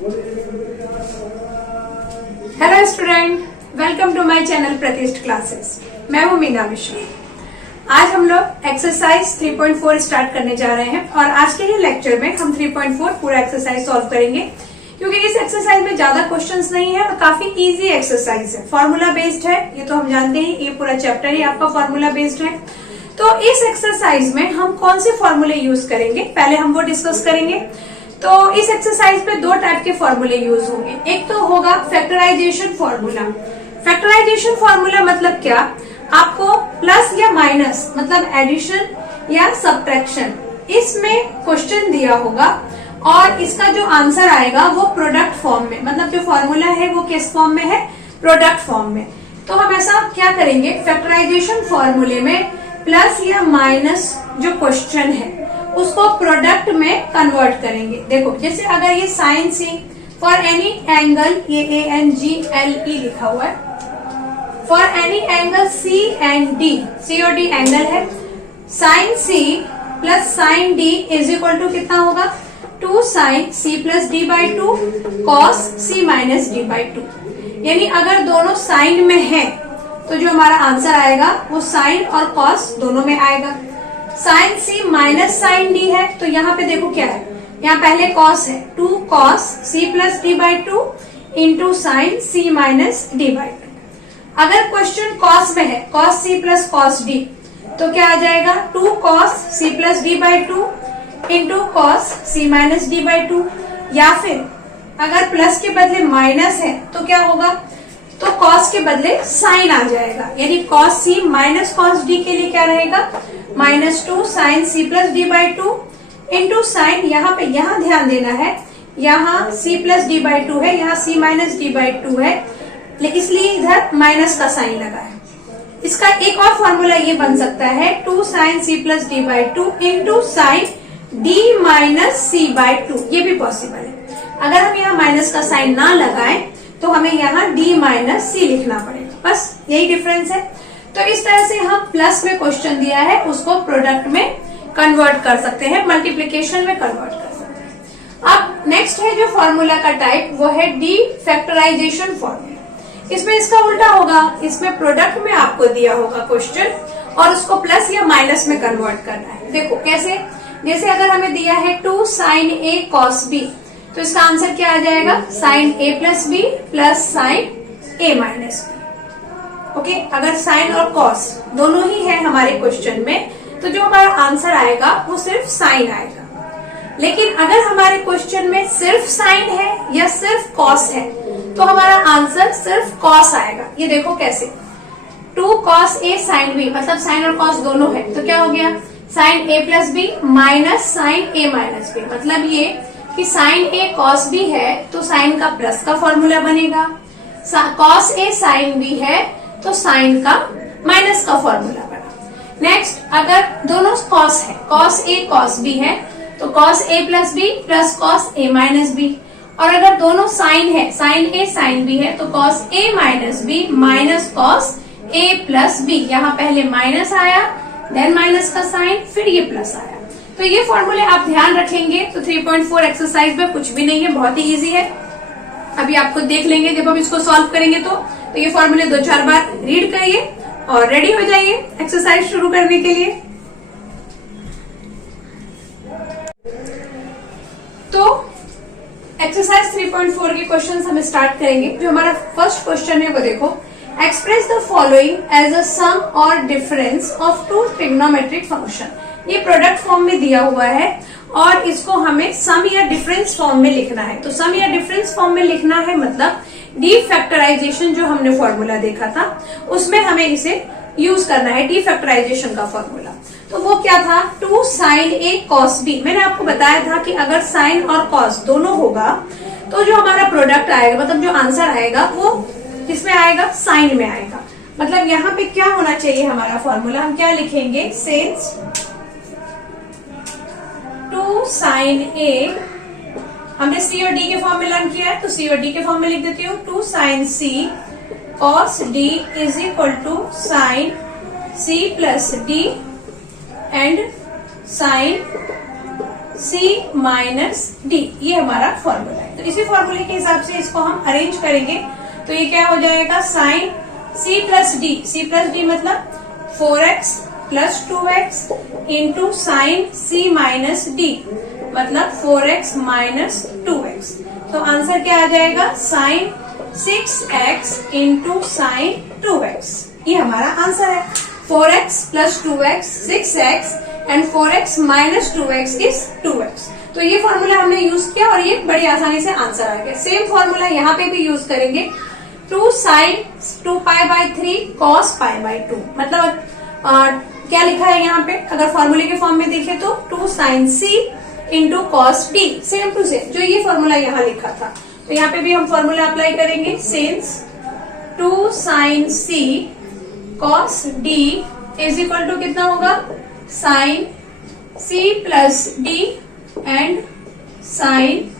Hello student, welcome to my channel Pratishth classes. मैं हूं मीना मिश्रा। आज हम लोग एक्सरसाइज 3.4 स्टार्ट करने जा रहे हैं और आज के ही लेक्चर में हम 3.4 पूरा एक्सरसाइज सॉल्व करेंगे, क्योंकि इस एक्सरसाइज में ज्यादा क्वेश्चंस नहीं है और काफी इजी एक्सरसाइज है। फॉर्मूला बेस्ड है, ये तो हम जानते हैं, ये पूरा चैप्टर ही आपका फॉर्मूला बेस्ड है। तो इस एक्सरसाइज में हम कौन से फॉर्मूले यूज करेंगे, पहले हम वो डिस्कस करेंगे। तो इस एक्सरसाइज पे दो टाइप के फॉर्मूले यूज होंगे। एक तो होगा फैक्टराइजेशन फॉर्मूला। फैक्टराइजेशन फॉर्मूला मतलब क्या, आपको प्लस या माइनस मतलब एडिशन या सब्ट्रैक्शन, इसमें क्वेश्चन दिया होगा और इसका जो आंसर आएगा वो प्रोडक्ट फॉर्म में, मतलब जो फॉर्मूला है वो किस फॉर्म में है, प्रोडक्ट फॉर्म में। तो हम ऐसा क्या करेंगे, फैक्टराइजेशन फॉर्मूले में प्लस या माइनस जो क्वेश्चन है उसको प्रोडक्ट में कन्वर्ट करेंगे। देखो, जैसे अगर ये sine C for any angle, ये ANGLE लिखा हुआ है, for any angle C and D, C और D एंगल है, sine C plus sine D is equal to कितना होगा, 2 sine C plus D by 2 cos C minus D by 2। यानी अगर दोनों साइन में है तो जो हमारा आंसर आएगा वो साइन और कॉस दोनों में आएगा। Sine C minus sine D है, तो यहाँ पे देखो क्या है, यहाँ पहले कॉस है, 2 cos C plus D by 2 into sign C minus D by 2। अगर क्वेश्चन कॉस में है, cos C plus cos D, तो क्या आ जाएगा, 2 cos C plus D by 2 into cos C minus D by 2। या फिर अगर प्लस के बदले माइनस है तो क्या होगा, तो कॉस के बदले साइन आ जाएगा, यानी cos C minus cos D के लिए क्या रहेगा, -2 sine C plus D by 2 into sine, यहाँ पे यहाँ ध्यान देना है, यहाँ C प्लस D बाई 2 है, यहाँ C माइनस D बाई 2 है, इसलिए इधर माइनस का साइन लगा है। इसका एक और फॉर्मूला ये बन सकता है, 2 sine C plus D by 2 into sine D minus C by 2, ये भी पॉसिबल है। अगर हम यहाँ माइनस का साइन ना लगाएं तो हमें यहाँ D माइनस C लिखना पड़ेगा, बस यही डिफरेंस है। तो इस तरह से हम प्लस में क्वेश्चन दिया है उसको प्रोडक्ट में कन्वर्ट कर सकते हैं, मल्टीप्लिकेशन में कन्वर्ट कर सकते हैं। अब नेक्स्ट है जो फॉर्मूला का टाइप, वो है डी फैक्टराइजेशन फॉर्मूला। इसमें इसका उल्टा होगा, इसमें प्रोडक्ट में आपको दिया होगा क्वेश्चन और उसको प्लस या माइनस में कन्वर्ट करना है। देखो कैसे, जैसे अगर हमें दिया है 2 साइन A कॉस B, तो इसका आंसर क्या आ जाएगा, sine A plus B plus sine A minus B। Okay, अगर साइन और कॉस दोनों ही है हमारे क्वेश्चन में, तो जो हमारा आंसर आएगा वो सिर्फ साइन आएगा। लेकिन अगर हमारे क्वेश्चन में सिर्फ साइन है या सिर्फ कॉस है, तो हमारा आंसर सिर्फ कॉस आएगा। ये देखो कैसे, 2 कॉस A साइन B, मतलब साइन और कॉस दोनों है, तो क्या हो गया, sine A plus B minus sine A minus B। मतलब ये कि साइन A कॉस B है तो साइन का प्लस का फॉर्मूला बनेगा, कॉस A साइन B है तो साइन का माइनस का फॉर्मूला बना। नेक्स्ट, अगर दोनों कॉस है, कॉस A कॉस B है, तो cos A plus B plus cos A minus B। और अगर दोनों साइन है, साइन A साइन B है, तो cos A minus B minus cos A plus B। यहाँ पहले माइनस आया, देन माइनस का साइन, फिर ये प्लस आया। तो ये फॉर्मूले आप ध्यान रखेंगे तो 3.4 एक्सरसाइज में कुछ भी नहीं है, बहुत ही इजी है। अभी आपको देख लेंगे जब हम इसको सॉल्व करेंगे तो ये फॉर्मूले 2-4 बार रीड करिए और रेडी हो जाइए एक्सरसाइज शुरू करने के लिए। तो एक्सरसाइज 3.4 के क्वेश्चंस हम स्टार्ट करेंगे। जो हमारा फर्स्ट क्वेश्चन है वो देखो, express the following as a sum और डिफरेंस ऑफ 2 ट्रिग्नोमेट्रिक फंक्शन। ये प्रोडक्ट फॉर्म में दिया हुआ है और इसको हमें सम या डिफरेंस फॉर्म में लिखना है। तो सम या डिफरेंस फॉर्म में लिखना है मतलब डी फैक्टराइजेशन जो हमने फॉर्मूला देखा था उसमें हमें इसे यूज करना है, डी फैक्टराइजेशन का फॉर्मूला। तो वो क्या था, 2 साइन A कॉस B। मैंने आपको बताया था कि अगर साइन और कॉस दोनों होगा तो जो हमारा प्रोडक्ट आएगा, मतलब जो आंसर आएगा वो किसमें आएगा, साइन में आएगा। मतलब यहाँ पे क्या होना चाहिए हमारा फॉर्मूला, हम क्या लिखेंगे, सिंस 2 साइन A, हमने C और D के फॉर्म में लर्न किया है तो C और D के फॉर्म में लिख देती हूँ, 2 sine C cos D is equal to sine C plus D and sine C minus D, ये हमारा फॉर्मूला है। तो इसी फॉर्मूले के हिसाब से इसको हम अरेंज करेंगे तो ये क्या हो जाएगा, साइन सी प्लस डी मतलब 4x plus 2x into sine C minus D मतलब 4x माइनस 2x। तो आंसर क्या आ जाएगा, sign 6x into sine 2x। ये हमारा आंसर है। 4x plus 2x 6x and 4x minus 2x is 2x। तो ये फॉर्मूला हमने यूज किया और ये बड़ी आसानी से आंसर आ गया। सेम फॉर्मूला यहाँ पे भी यूज करेंगे, 2 sine 2 pi by 3 cos pi by 2 मतलब क्या लिखा है यहाँ पे, अगर फॉर्मूले के फॉर्म में देखें तो 2 sine C into cos D, same to same जो ये फॉर्मूला यहाँ लिखा था। तो यहाँ पे भी हम फॉर्मूला अप्लाई करेंगे, since 2 sine C cos D is equal to कितना होगा, sine C plus D and sine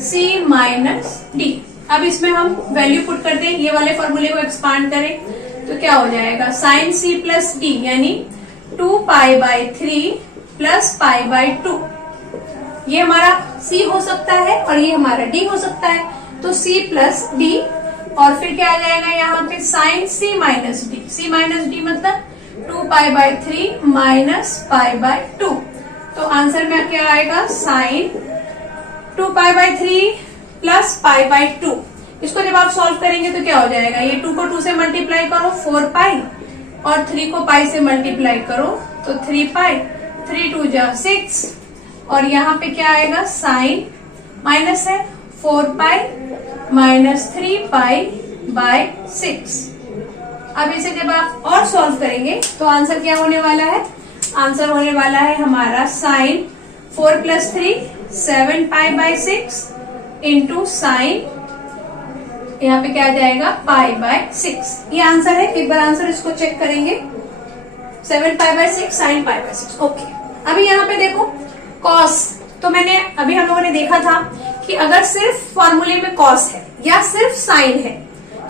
C minus D. अब इसमें हम वैल्यू पुट कर दें, ये वाले फॉर्मूले को एक्सपांड करें तो क्या हो जाएगा, साइन सी प्लस डी यानी 2 pi by 3 plus pi by 2। ये हमारा c हो सकता है और ये हमारा d हो सकता है, तो c प्लस डी और फिर क्या आ जाएगा यहाँ पे साइन c माइनस डी मतलब 2 pi by 3 minus pi by 2। तो आंसर में क्या आएगा, sine 2 pi by 3 plus pi by 2। इसको जब आप सॉल्व करेंगे तो क्या हो जाएगा, ये 2 को 2 से मल्टीप्लाई करो 4 पाई और 3 को पाई से मल्टीप्लाई करो तो 3 पाई, 3 2 जा 6 और यहाँ पे क्या आएगा, साइन माइनस है 4 पाई माइनस 3 पाई बाय 6। अब इसे जब आप और सॉल्व करेंगे तो आंसर क्या होने वाला है, आंसर होने वाला है हमारा sine 4 plus 3 7 pi by 6 into sine यहाँ पे क्या आ जाएगा, पाई बाय 6। ये आंसर है। एक बार आंसर इसको चेक करेंगे, 7 pi by 6 sine pi by 6। Okay, अभी यहाँ पे देखो कॉस, तो मैंने अभी हम लोगों ने देखा था कि अगर सिर्फ फॉर्मूले में कॉस है या सिर्फ साइन है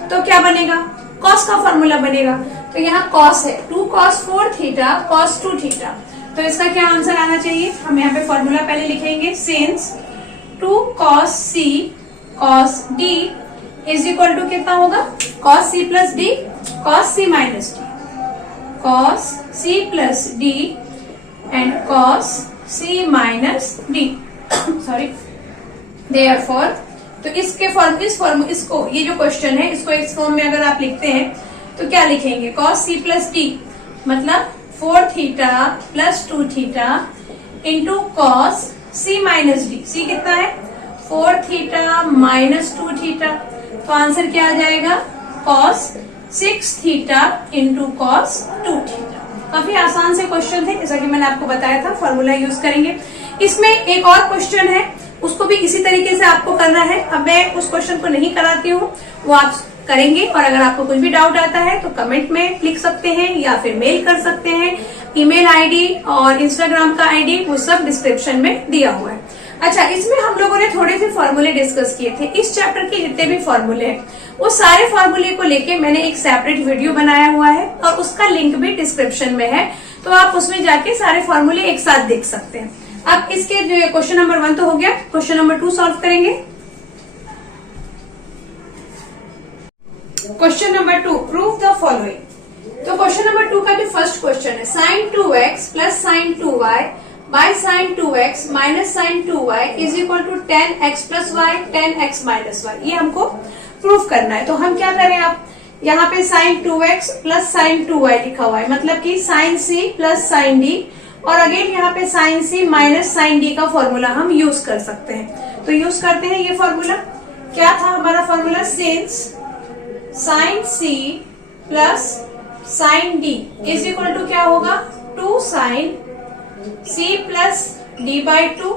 तो क्या बनेगा, कॉस का फॉर्मूला बनेगा। तो यहाँ कॉस है 2 कॉस 4 थीटा कॉस 2 थीटा, तो इसका क्या आंसर आना चाहिए, हम यहाँ पे फॉर्मूला पहले लिखेंगे, since 2 cos C cos D is equal to कितना होगा, cos C plus D cos C minus D, cos C plus D and cos C minus D. Sorry, therefore तो इसके इसको ये जो क्वेश्चन है इसको इस फॉर्म में अगर आप लिखते हैं तो क्या लिखेंगे, कॉस सी प्लस डी मतलब 4 theta plus 2 theta into cos C minus D, C कितना है 4 थीटा माइनस 2 थीटा। तो आंसर क्या आ जाएगा, cos 6 theta into cos 2 theta. काफी आसान से क्वेश्चन थे, जैसा कि मैंने आपको बताया था, फॉर्मूला यूज करेंगे। इसमें एक और क्वेश्चन है, उसको भी इसी तरीके से आपको करना है। अब मैं उस क्वेश्चन को नहीं कराती हूँ, वो आप करेंगे और अगर आपको कुछ भी डाउट आता है तो कमेंट में लिख सकते हैं या फिर मेल कर सकते हैं। ईमेल आईडी और इंस्टाग्राम का आईडी वो सब डिस्क्रिप्शन में दिया हुआ है। अच्छा, इसमें हम लोगों ने थोड़े से फॉर्मूले डिस्कस किए थे। इस चैप्टर के जितने भी फॉर्मूले हैं वो सारे फॉर्मूले को लेके मैंने एक सेपरेट वीडियो बनाया हुआ है और उसका लिंक भी डिस्क्रिप्शन में है, तो आप उसमें जाके सारे फॉर्मूले एक साथ देख सकते हैं। अब इसके जो क्वेश्चन नंबर 1 तो हो गया, क्वेश्चन नंबर 2 सॉल्व करेंगे। Question number 2, prove the following. तो क्वेश्चन नंबर 2 का जो फर्स्ट क्वेश्चन है, sine 2x plus sine 2y by sine 2x minus sine 2y is equal to 10x plus Y 10x minus Y, ये हमको proof करना है। तो हम क्या करें, आप यहाँ पे sign 2x plus sine 2y लिखा हुआ है, मतलब कि sine c plus sine d, और अगेन यहाँ पे sine c minus sine d का फॉर्मूला हम यूज कर सकते हैं। तो यूज करते हैं ये फॉर्मूला। क्या था हमारा formula, since sine c plus sine d is equal to क्या होगा, 2 sine c plus d by 2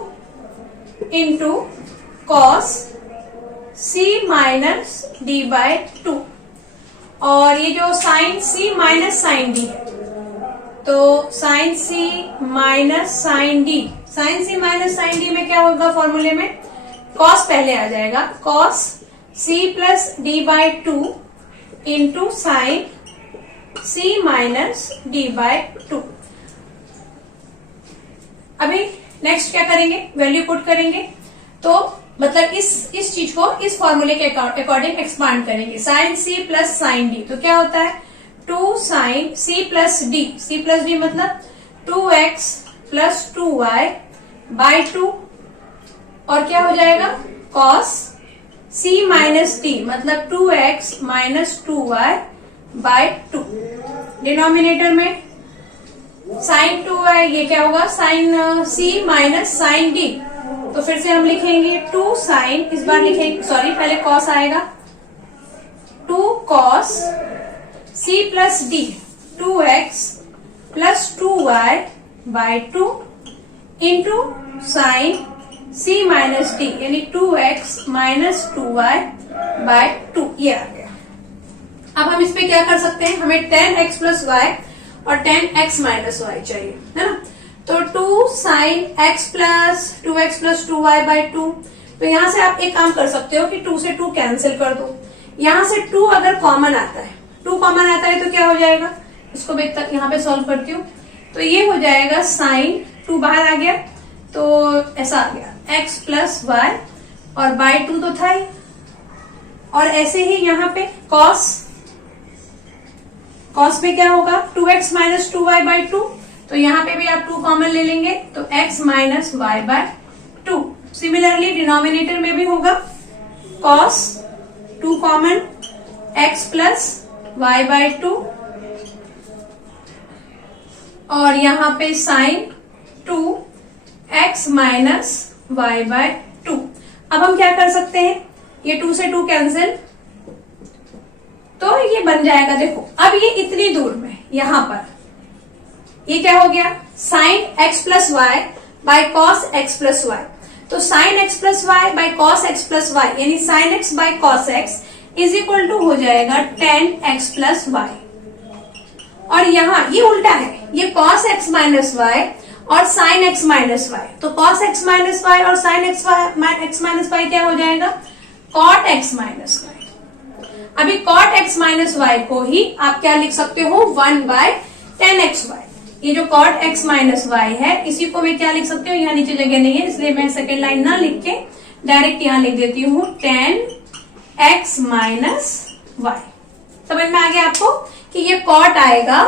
into cos c minus d by 2। और ये जो sine c minus sine d है, तो sine c minus sine d, sine c minus sine d में क्या होगा, फॉर्मूले में कॉस पहले आ जाएगा, cos c plus d by 2 into sign c minus d by 2। अभी नेक्स्ट क्या करेंगे, वैल्यू पुट करेंगे, तो मतलब इस चीज को इस फॉर्मूले के अकॉर्डिंग एक्सपांड करेंगे। Sine C plus sine D, तो क्या होता है 2 साइन सी प्लस डी मतलब 2x प्लस 2y बाई 2, और क्या हो जाएगा कॉस सी माइनस डी मतलब 2x minus 2y by 2। Denominator में साइन 2 है, ये क्या होगा sine C minus sine D, तो फिर से हम लिखेंगे 2 साइन, इस बार लिखेंगे सॉरी पहले कॉस आएगा, 2 cos C plus D 2x plus 2y by 2 into sine C minus D यानी 2x माइनस 2y बाई 2, ये आ गया। अब हम इस पे क्या कर सकते हैं, हमें 10x प्लस y और 10x माइनस y चाहिए, है ना। तो 2 sine x plus 2x plus 2y by 2, तो यहां से आप एक काम कर सकते हो कि 2 से 2 कैंसिल कर दो, यहां से 2 अगर कॉमन आता है, 2 कॉमन आता है तो क्या हो जाएगा, इसको मैं तक यहाँ पे सॉल्व करती हूँ, तो ये हो जाएगा साइन 2 बाहर आ गया तो ऐसा आ गया x प्लस वाई और बाई 2 तो था ही, और ऐसे ही यहाँ पे कॉस में क्या होगा 2x माइनस 2y बाई 2, तो यहाँ पे भी आप 2 कॉमन ले लेंगे तो x minus Y by 2। Similarly denominator में भी होगा cos 2 common x plus Y by 2, और यहाँ पे sine 2 x minus Y by 2। अब हम क्या कर सकते हैं, ये 2 से 2 कैंसिल, तो ये बन जाएगा, देखो अब ये इतनी दूर में यहां पर ये क्या हो गया sine x plus Y by cos x plus Y, तो sine x plus Y by cos x plus Y यानी sine x by cos x is equal to हो जाएगा 10x प्लस वाई, और यहाँ ये उल्टा है, ये कॉस x माइनस वाई और साइन x माइनस वाई, तो कॉस x माइनस वाई और साइन x माइनस वाई क्या हो जाएगा कॉट x माइनस वाई। अभी कॉट x माइनस वाई को ही आप क्या लिख सकते हो 1 बाय 10xy, ये जो कॉट x माइनस वाई है इसी को मैं क्या लिख सकती हूँ, यहाँ नीचे जगह नहीं है इसलिए मैं सेकेंड लाइन ना लिख के डायरेक्ट यहाँ लिख देती हूँ 10x माइनस वाई। समझ में आ गया आपको कि ये कॉट आएगा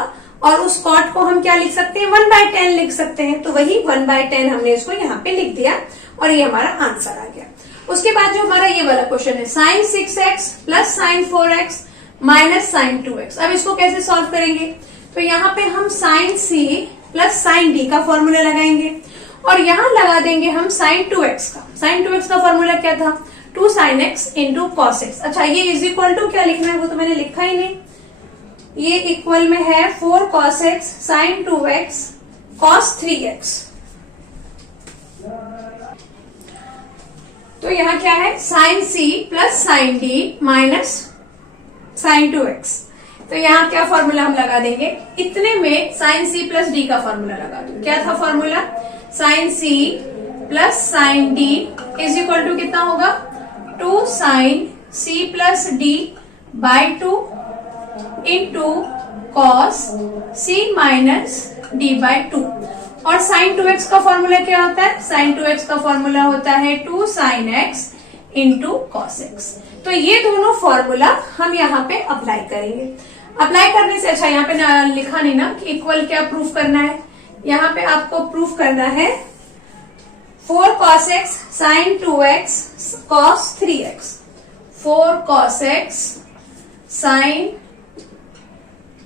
और उस कॉट को हम क्या लिख सकते हैं 1 बाय 10 लिख सकते हैं, तो वही 1 बाय 10 हमने इसको यहाँ पे लिख दिया और ये हमारा आंसर आ गया। उसके बाद जो हमारा ये वाला क्वेश्चन है sine 6x plus sine 4x minus sine 2x, अब इसको कैसे सॉल्व करेंगे, तो यहाँ पे हम sine c plus sine d का फॉर्मूला लगाएंगे और यहाँ लगा देंगे हम साइन 2x का। साइन 2x का फॉर्मूला क्या था 2 sine x into cos x। अच्छा ये इज इक्वल टू क्या लिखना है वो तो मैंने लिखा ही नहीं, ये इक्वल में है 4 cos x sine 2x cos 3x, तो यहाँ क्या है sine c plus sine d minus sine 2x, तो यहाँ क्या फॉर्मूला हम लगा देंगे, इतने में साइन c प्लस d का फॉर्मूला लगा दो। क्या था formula sine c plus sine d is equal to कितना होगा 2 sine c plus d by 2 into cos c minus d by 2, और साइन 2x का फॉर्मूला क्या होता है, साइन 2x का फॉर्मूला होता है 2 sine x into cos x। तो ये दोनों फॉर्मूला हम यहाँ पे अप्लाई करेंगे। अप्लाई करने से अच्छा यहाँ पे लिखा नहीं ना कि इक्वल क्या प्रूफ करना है, यहाँ पे आपको प्रूफ करना है 4 cos x sine 2x cos 3x, 4 cos x sine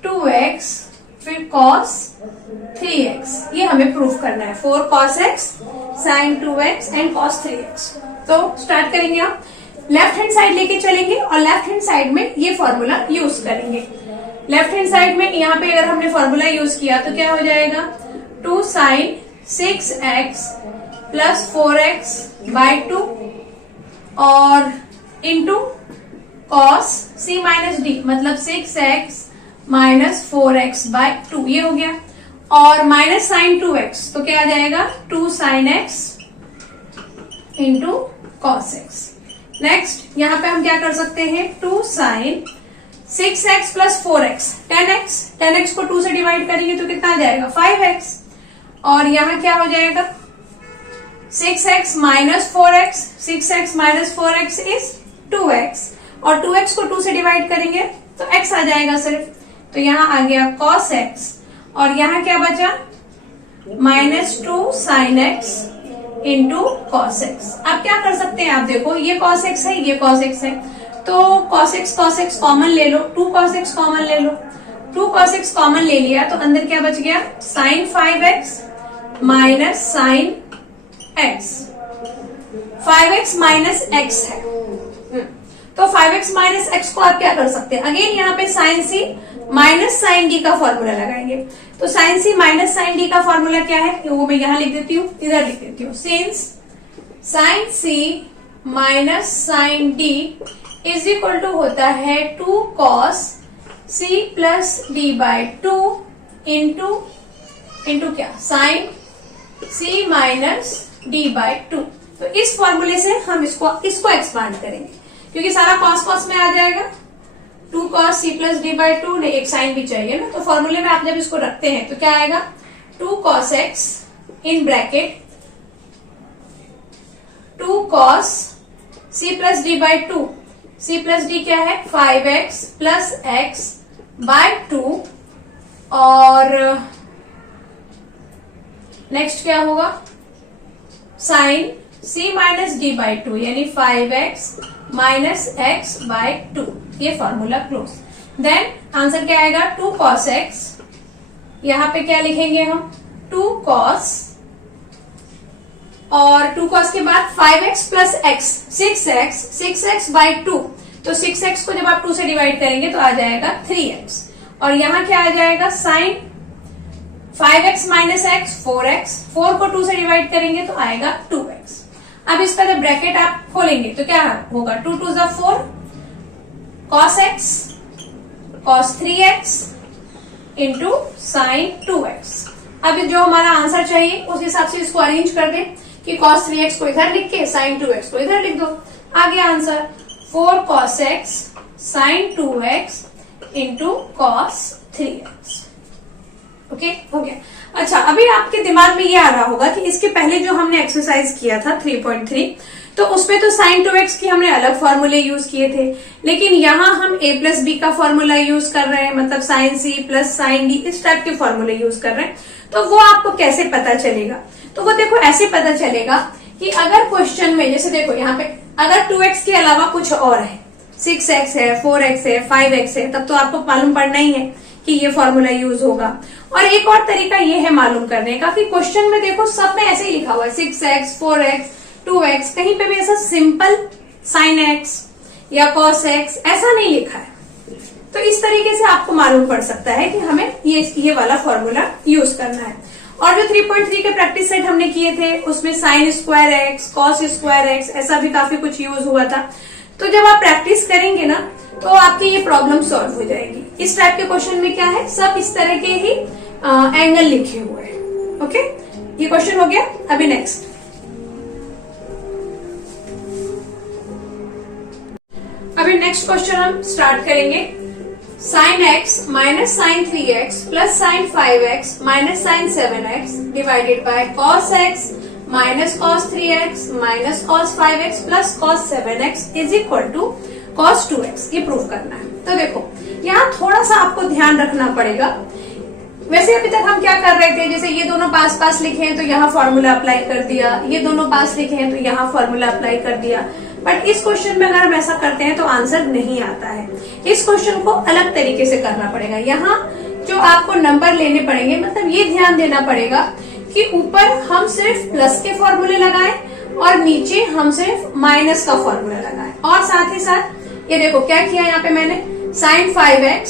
2x फिर cos 3x, ये हमें प्रूफ करना है 4 cos x sine 2x and cos 3x। तो स्टार्ट करेंगे, आप लेफ्ट हैंड साइड लेके चलेंगे और लेफ्ट हैंड साइड में ये फॉर्मूला यूज करेंगे। लेफ्ट हैंड साइड में यहाँ पे अगर हमने फॉर्मूला यूज किया तो क्या हो जाएगा 2 sign 6x plus 4x by 2 और into cos c minus D मतलब 6x माइनस 4x बाई 2, ये हो गया, और माइनस साइन 2x तो क्या आ जाएगा 2 sine x into cos x। Next यहाँ पे हम क्या कर सकते हैं 2 sign 6x plus 4x 10x को 2 से डिवाइड करेंगे तो कितना आ जाएगा 5x, और यहाँ क्या हो जाएगा 6x minus 4x, 6x minus 4x is 2x, और 2x को 2 से डिवाइड करेंगे तो x आ जाएगा सिर्फ, तो यहाँ आ गया cos x, और यहाँ क्या बचा -2 sin x into cos x। अब क्या कर सकते हैं आप देखो, ये cos x है, ये cos x है, तो cos x कॉमन ले लो, 2 cos x कॉमन ले लो, 2 cos x कॉमन ले लिया तो अंदर क्या बच गया sin 5x minus sin x, 5x minus x है, तो 5x माइनस x को आप क्या कर सकते हैं, अगेन यहाँ पे sin c minus sin d का फॉर्मूला लगाएंगे, तो sin c minus sin d का फॉर्मूला क्या है वो मैं यहाँ लिख देती हूँ, इधर लिख देती हूँ, since sin c minus sin d is equal to होता है 2 cos c plus D by 2 into क्या sin c minus D by 2। तो इस फॉर्मूले से हम इसको एक्सपांड करेंगे क्योंकि सारा cos में आ जाएगा, 2 cos c plus D by 2, एक साइन भी चाहिए ना, तो फॉर्मूले में आप जब इसको रखते हैं तो क्या आएगा 2 cos x in bracket 2 cos c plus D by 2, c plus D क्या है 5x प्लस x बाय 2, और नेक्स्ट क्या होगा sine c minus D by 2 यानी 5x माइनस x बाय 2, ये फॉर्मूला क्लोज। देन आंसर क्या आएगा 2 cos x, यहां पे क्या लिखेंगे हम 2 cos, और 2 cos के बाद 5x plus x 6x by 2, तो 6x को जब आप 2 से डिवाइड करेंगे तो आ जाएगा 3x, और यहां क्या आ जाएगा sign 5x minus x 4x, 4 को 2 से डिवाइड करेंगे तो आएगा 2x। अब इसका जब ब्रैकेट आप खोलेंगे तो क्या होगा 2 2 जा 4 cos x cos 3x into sine 2x। अब जो हमारा आंसर चाहिए उस हिसाब से इसको अरेंज कर दें कि cos 3x को इधर लिख के sin 2x को इधर लिख दो, आ गया answer 4 cos x sin 2x into cos 3x। Okay हो गया। अच्छा, अभी आपके दिमाग में ये आ रहा होगा कि इसके पहले जो हमने एक्सरसाइज किया था 3.3, तो उसमें तो sin 2x की हमने अलग फॉर्मूले यूज किए थे, लेकिन यहाँ हम a प्लस बी का फॉर्मूला यूज कर रहे हैं, मतलब sin c plus sin d इस टाइप के फॉर्मूले यूज कर रहे हैं। तो वो आपको कैसे पता चलेगा, तो वो देखो ऐसे पता चलेगा कि अगर क्वेश्चन में जैसे देखो यहाँ पे अगर 2x के अलावा कुछ और है, 6x है 4x है 5x है, तब तो आपको मालूम पड़ना ही है कि ये फॉर्मूला यूज होगा। और एक और तरीका ये है मालूम करने का कि क्वेश्चन में देखो सब में ऐसे ही लिखा हुआ है 6x 4x 2x, कहीं पे भी ऐसा सिंपल sin x या cos x ऐसा नहीं लिखा है, तो इस तरीके से आपको मालूम पड़ सकता है कि हमें ये वाला फॉर्मूला यूज करना है। और जो 3.3 के प्रैक्टिस सेट हमने किए थे उसमें sin square x cos square x ऐसा भी काफी कुछ यूज हुआ था, तो जब आप प्रैक्टिस करेंगे ना तो आपकी ये प्रॉब्लम सॉल्व हो जाएगी। इस टाइप के क्वेश्चन में क्या है सब इस तरह के ही एंगल लिखे हुए हैं। ओके, ये क्वेश्चन हो गया। अभी नेक्स्ट क्वेश्चन हम स्टार्ट करेंगे। sin x minus sine 3x plus sine 5x minus sine 7x divided by cos x minus cos 3x minus cos 5x plus cos 7x is equal to cos 2x, ये prove करना है। तो देखो यहाँ थोड़ा सा आपको ध्यान रखना पड़ेगा। वैसे अभी तक हम क्या कर रहे थे, जैसे ये दोनों पास पास लिखे हैं तो यहाँ फॉर्मूला अप्लाई कर दिया, ये दोनों पास लिखे हैं तो यहाँ फॉर्मूला अप्लाई कर दिया, बट इस क्वेश्चन में अगर हम ऐसा करते हैं तो आंसर नहीं आता है। इस क्वेश्चन को अलग तरीके से करना पड़ेगा। यहाँ जो आपको नंबर लेने पड़ेंगे, मतलब ये ध्यान देना पड़ेगा कि ऊपर हम सिर्फ प्लस के फॉर्मूले लगाएं और नीचे हम सिर्फ माइनस का फॉर्मूला लगाएं, और साथ ही साथ ये देखो क्या किया यहाँ पे मैंने साइन 5x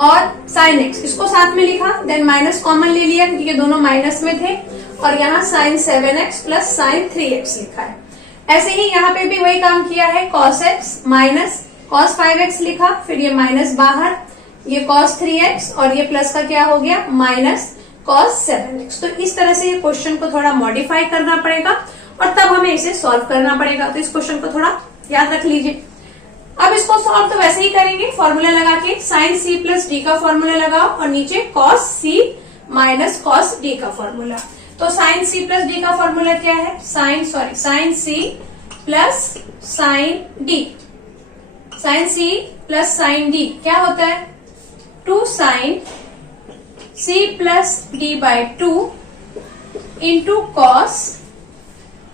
और साइन x इसको साथ में लिखा, देन माइनस कॉमन ले लिया क्योंकि ये दोनों माइनस में थे, और यहाँ sign 7x plus sign 3x लिखा है। ऐसे ही यहाँ पे भी वही काम किया है, cos x minus cos 5x लिखा, फिर ये माइनस बाहर, ये cos 3x और ये प्लस का क्या हो गया माइनस cos 7x। तो इस तरह से ये क्वेश्चन को थोड़ा मॉडिफाई करना पड़ेगा और तब हमें इसे सॉल्व करना पड़ेगा। तो इस क्वेश्चन को थोड़ा याद रख लीजिए। अब इसको सॉल्व तो वैसे ही करेंगे, फॉर्मूला लगा के साइन c प्लस डी का फॉर्मूला लगाओ और नीचे cos c minus cos d का फॉर्मूला। तो साइन सी प्लस डी का फॉर्मूला क्या है, sine C plus sine D, sine C plus sine D क्या होता है, 2 sine C plus D by 2 into cos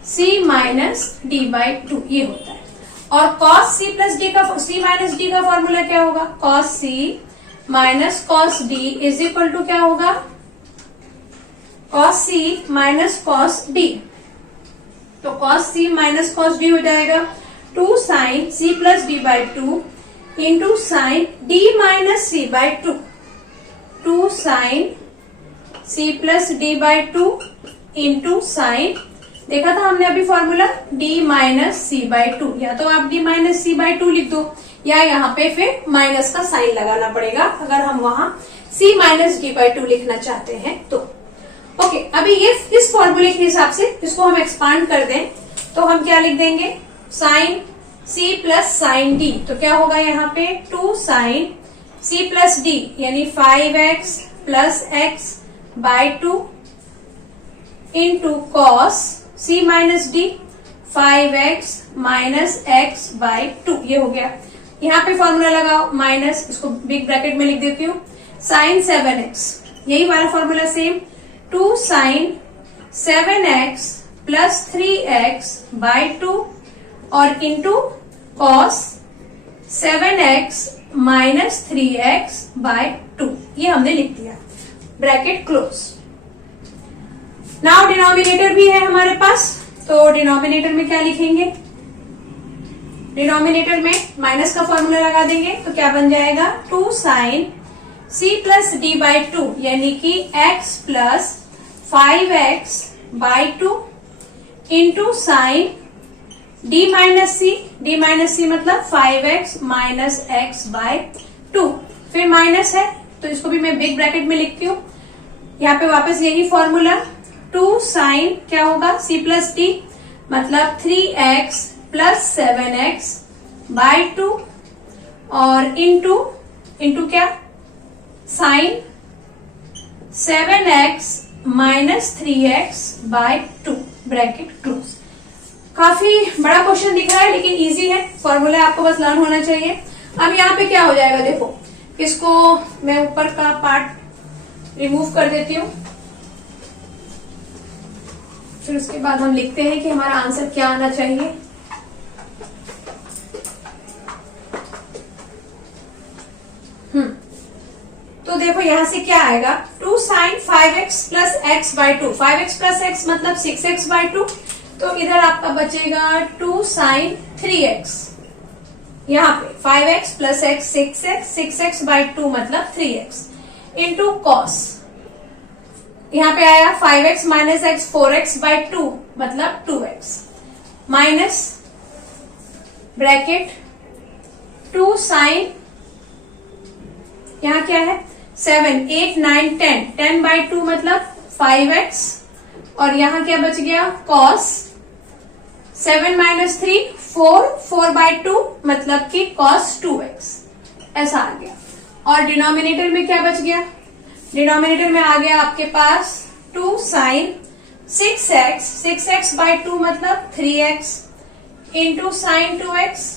C minus D by 2 ये होता है। और कॉस सी प्लस डी का सी माइनस डी का फॉर्मूला क्या होगा, cos C minus cos D is equal to क्या होगा, cos C minus cos D. तो cos C minus cos D हो जाएगा 2 sine C plus D by 2 into sine D minus C by 2, 2 sine C plus D by 2 into sine, देखा था हमने अभी formula D minus C by 2, या तो आप डी माइनस सी बाई 2 लिख दो या यहाँ पे फिर माइनस का साइन लगाना पड़ेगा अगर हम वहां सी माइनस डी बाई 2 लिखना चाहते हैं तो। ओके, अभी ये इस फॉर्मूले के हिसाब से इसको हम एक्सपांड कर दें तो हम क्या लिख देंगे, sine C plus sine D, तो क्या होगा यहाँ पे 2 साइन सी प्लस डी यानी 5x plus x by 2 into cos C minus D 5x minus x by 2 ये हो गया। यहाँ पे फॉर्मूला लगाओ माइनस, इसको बिग ब्रैकेट में लिख देती हूँ, साइन 7x यही वाला formula same, 2 sine 7x plus 3x by 2 और into cos 7x minus 3x by 2 ये हमने लिख दिया, ब्रैकेट क्लोज। नाउ डिनोमिनेटर भी है हमारे पास, तो डिनोमिनेटर में क्या लिखेंगे, डिनोमिनेटर में माइनस का फॉर्मूला लगा देंगे तो क्या बन जाएगा, 2 sine C plus D by 2 यानी कि x plus 5x by 2 into sine D minus C मतलब 5x माइनस एक्स बाय 2, फिर माइनस है तो इसको भी मैं बिग ब्रैकेट में लिखती हूँ। यहाँ पे वापस यही फॉर्मूला, 2 साइन क्या होगा c प्लस डी मतलब 3x प्लस 7x बाय 2 और इंटू क्या sine 7x minus 3x by 2 bracket close. काफी बड़ा क्वेश्चन दिख रहा है लेकिन इजी है, फॉर्मूला आपको बस लर्न होना चाहिए। अब यहाँ पे क्या हो जाएगा, देखो इसको मैं ऊपर का पार्ट रिमूव कर देती हूँ, फिर उसके बाद हम लिखते हैं कि हमारा आंसर क्या आना चाहिए। तो देखो यहां से क्या आएगा, 2 sine 5x plus x by 2, 5x plus x मतलब 6x बाई 2, तो इधर आपका बचेगा 2 साइन 3x, यहाँ पे 5x plus x 6x, 6x by 2 मतलब 3x इंटू कॉस, यहाँ पे आया 5x minus x 4x by 2 मतलब 2x माइनस ब्रैकेट 2 साइन, यहाँ क्या है 7 8 9 10, 10 बाई 2 मतलब 5x और यहाँ क्या बच गया कॉस 7 माइनस 3 4, 4 बाई 2 मतलब कि कॉस 2x ऐसा आ गया। और डिनोमिनेटर में क्या बच गया, डिनोमिनेटर में आ गया आपके पास 2 साइन 6x, 6x बाई 2 मतलब 3x into sine 2x,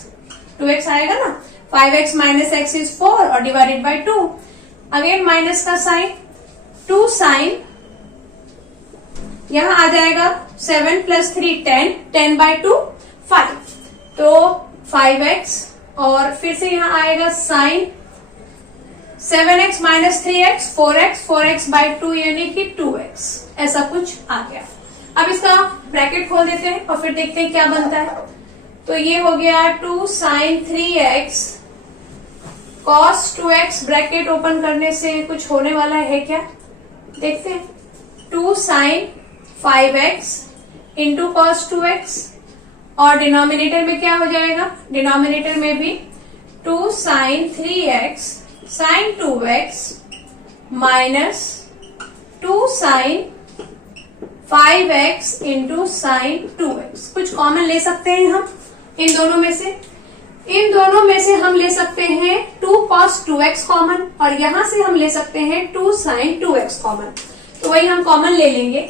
2x आएगा ना, 5x माइनस एक्स इज 4 और डिवाइडेड बाई 2, अगेन माइनस का साइन 2 साइन, यहां आ जाएगा 7 प्लस 3 10, 10 बाई 2 5, तो 5x और फिर से यहां आएगा sign 7x minus 3x 4x, 4x by 2 यानी कि 2x ऐसा कुछ आ गया। अब इसका ब्रैकेट खोल देते हैं और फिर देखते हैं क्या बनता है। तो ये हो गया 2 sine 3x cos 2x, bracket open करने से कुछ होने वाला है क्या, देखते हैं, 2 sine 5x into cos 2x और डिनोमिनेटर में क्या हो जाएगा, डिनोमिनेटर में भी 2 sine 3x sine 2x minus 2 sine 5x into sine 2x, कुछ कॉमन ले सकते हैं हम इन दोनों में से, इन दोनों में से हम ले सकते हैं 2 cos 2x कॉमन और यहां से हम ले सकते हैं 2 sin 2x कॉमन, तो वही हम कॉमन ले लेंगे।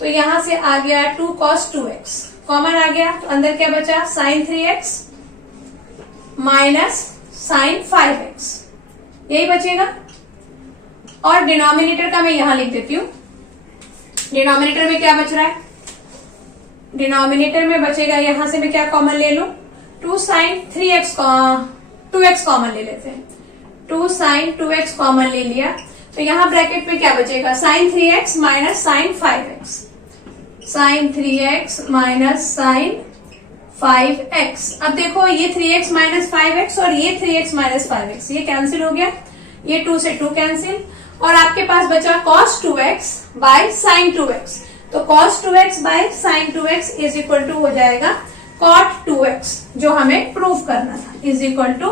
तो यहां से आ गया 2 cos 2x, कॉमन आ गया तो अंदर क्या बचा sin 3x minus sin 5x, यही बचेगा। और डिनोमिनेटर का मैं यहां लिख देती हूं। डिनोमिनेटर में क्या बच रहा है, डिनोमिनेटर में बचेगा, यहां से मैं क्या कॉमन ले लूं 2 sin 3x, 2x कॉमन ले लेते हैं, 2 sin 2x कॉमन ले लिया तो यहां ब्रैकेट में क्या बचेगा sin 3x minus sin 5x, sin 3x minus sin 5x। अब देखो ये 3x माइनस 5x और ये 3x माइनस 5x ये कैंसिल हो गया, ये 2 से 2 कैंसिल, और आपके पास बचा cos 2x by sin 2x, तो cos 2x by sin 2x is equal to हो जाएगा cot 2x, जो हमें प्रूफ करना था, is equal to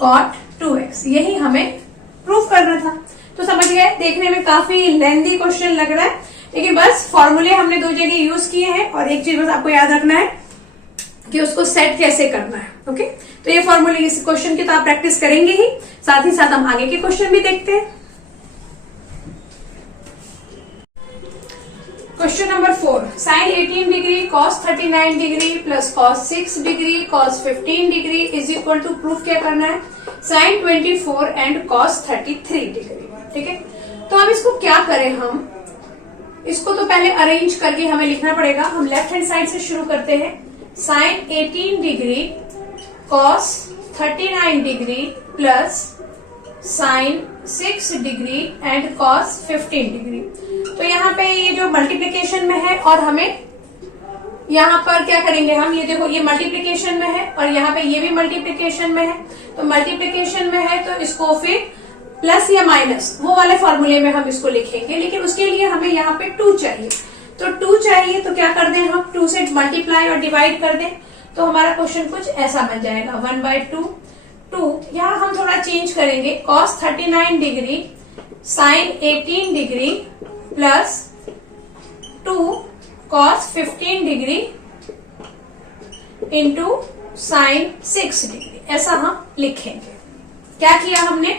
cot 2x, यही हमें प्रूफ करना था। तो समझ गए, देखने में काफी लेंथी क्वेश्चन लग रहा है, लेकिन बस फॉर्मूले हमने 2 जगह यूज किए हैं, और एक चीज बस आपको याद रखना है कि उसको सेट कैसे करना है। ओके, तो ये फॉर्मूले इस क्वेश्चन की तो आप प्रैक्टिस करेंगे ही, साथ ही साथ हम आगे के क्वेश्चन भी देखते हैं। Question number 4, sine 18 degree cos 39 degree plus cos 6 degree cos 15 degree is equal to, proof क्या करना है साइन 24 एंड cos 33 डिग्री। ठीक है, तो अब इसको क्या करें, हम इसको तो पहले अरेंज करके हमें लिखना पड़ेगा। हम लेफ्ट हैंड साइड से शुरू करते हैं, sine 18 degree cos 39 degree plus sine 6 degree and cos 15 degree. तो यहाँ पे ये जो मल्टीप्लिकेशन में है, और हमें यहाँ पर क्या करेंगे हम, ये देखो ये मल्टीप्लिकेशन में है और यहाँ पे ये भी मल्टीप्लिकेशन में है, तो मल्टीप्लिकेशन में है तो इसको फिर प्लस या माइनस वो वाले फॉर्मूले में हम इसको लिखेंगे, लेकिन उसके लिए हमें यहाँ पे 2 चाहिए। तो 2 चाहिए तो क्या कर दें हम, 2 से मल्टीप्लाई और डिवाइड कर दें, तो हमारा क्वेश्चन कुछ ऐसा बन जाएगा 1/2। 2 यहाँ हम थोड़ा चेंज करेंगे, cos 39 degree sine 18 degree plus 2 cos 15 degree into sign 6 degree, ऐसा हम लिखेंगे। क्या किया हमने,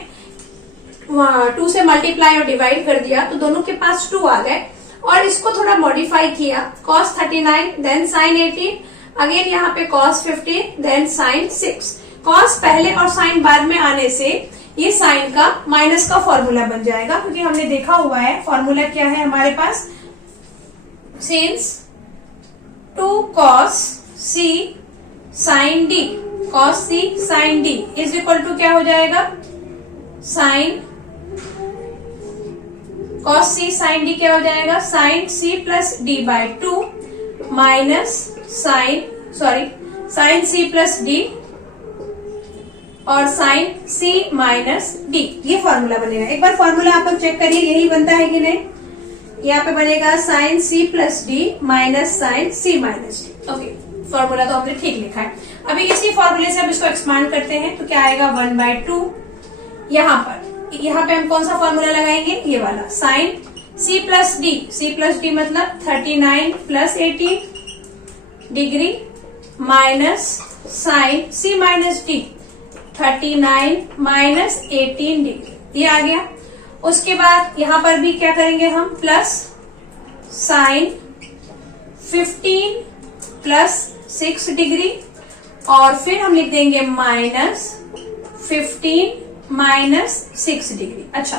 2 से मल्टीप्लाई और डिवाइड कर दिया तो दोनों के पास 2 आ गए, और इसको थोड़ा मॉडिफाई किया, cos 39 देन साइन 18, अगेन यहाँ पे cos 15 देन साइन 6। cos पहले और साइन बाद में आने से ये साइन का माइनस का फॉर्मूला बन जाएगा, क्योंकि हमने देखा हुआ है फॉर्मूला क्या है हमारे पास, since 2 cos c sine d, cos c sine d is equal to क्या हो जाएगा, sine cos c sine d क्या हो जाएगा, sine c plus d by 2 minus sine c plus d और साइन c माइनस d, ये formula बनेगा। एक बार फॉर्मूला आप लोग चेक करिए, यही बनता है कि नहीं। यहाँ पे बनेगा sine c plus d minus sine c minus d। Okay, formula तो हमने ठीक लिखा है। अभी इसी फॉर्मूले से हम इसको एक्सपांड करते हैं तो क्या आएगा 1/2। यहाँ पे हम कौन सा फॉर्मूला लगाएंगे, ये वाला, साइन c प्लस d मतलब 39 plus 18 degree minus sine c minus d 39 minus 18 degree, ये आ गया। उसके बाद यहाँ पर भी क्या करेंगे हम, प्लस साइन 15 प्लस 6 डिग्री, और फिर हम लिख देंगे माइनस 15 माइनस 6 डिग्री। अच्छा,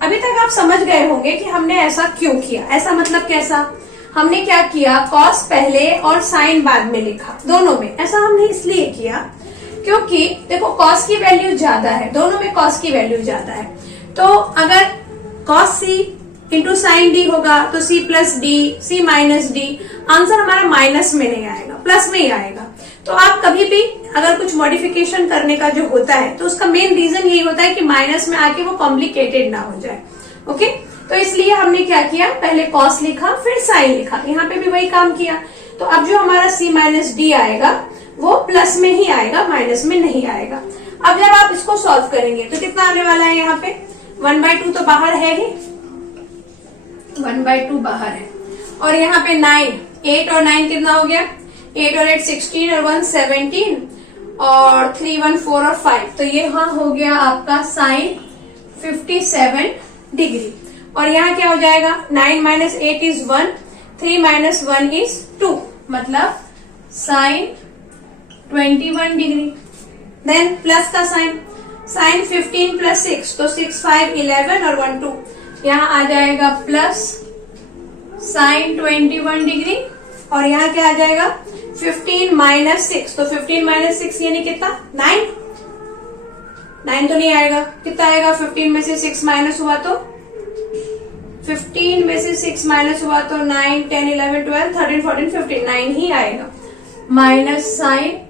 अभी तक आप समझ गए होंगे कि हमने ऐसा क्यों किया। ऐसा मतलब कैसा, हमने क्या किया, कॉस पहले और साइन बाद में लिखा, दोनों में। ऐसा हमने इसलिए किया क्योंकि देखो कॉस की वैल्यू ज्यादा है, दोनों में कॉस की वैल्यू ज्यादा है, तो अगर कॉस सी इंटू साइन डी होगा तो सी प्लस डी, सी माइनस डी, आंसर हमारा माइनस में नहीं आएगा, प्लस में ही आएगा। तो आप कभी भी अगर कुछ मॉडिफिकेशन करने का जो होता है तो उसका मेन रीजन यही होता है कि माइनस में आके वो कॉम्प्लिकेटेड ना हो जाए। ओके, तो इसलिए हमने क्या किया, पहले कॉस लिखा फिर साइन लिखा, यहाँ पे भी वही काम किया। तो अब जो हमारा सी माइनस डी आएगा वो प्लस में ही आएगा, माइनस में नहीं आएगा। अब जब आप इसको सॉल्व करेंगे तो कितना आने वाला है, यहाँ पे 1/2 तो बाहर है ही, 1/2 बाहर है, और यहाँ पे 9, 8 और 9 कितना हो गया, 8 और 8 16 और 1 17 और 3 1 4 और 5, तो ये हाँ हो गया आपका साइन 57 डिग्री। और यहाँ क्या हो जाएगा, 9 माइनस 8 इज 1, 3 माइनस 1 इज 2, मतलब साइन 21 डिग्री। देन प्लस का साइन, साइन 15 प्लस 6, तो 6 5 11 और 1 2, यहाँ आ जाएगा प्लस साइन 21 डिग्री। और यहाँ क्या आ जाएगा 15 माइनस 6, तो 15 माइनस 6 यानी कितना 9, 9 तो नहीं आएगा, कितना आएगा 15 में से 6 माइनस हुआ तो 15 में से 6 माइनस हुआ तो 9 10 11 12 13 14 15, 9 ही आएगा, माइनस साइन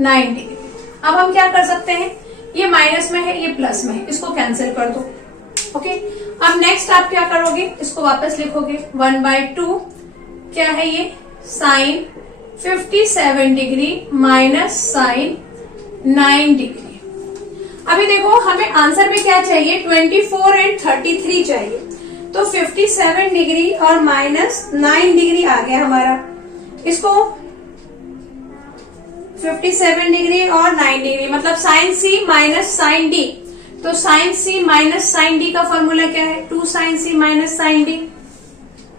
9 डिग्री। अब हम क्या कर सकते हैं, ये माइनस में है ये प्लस में है, इसको कैंसिल कर दो। ओके, अब नेक्स्ट आप क्या करोगे, इसको वापस लिखोगे 1/2 क्या है ये sine 57 degree minus sine 9 degree. अभी देखो हमें आंसर में क्या चाहिए, 24 एंड 33 चाहिए, तो 57 डिग्री और माइनस 9 डिग्री आ गया हमारा। इसको 57 डिग्री और 9 डिग्री मतलब sign C minus sine D, तो sine C minus sine D का फॉर्मूला क्या है, 2 sine C minus sine D.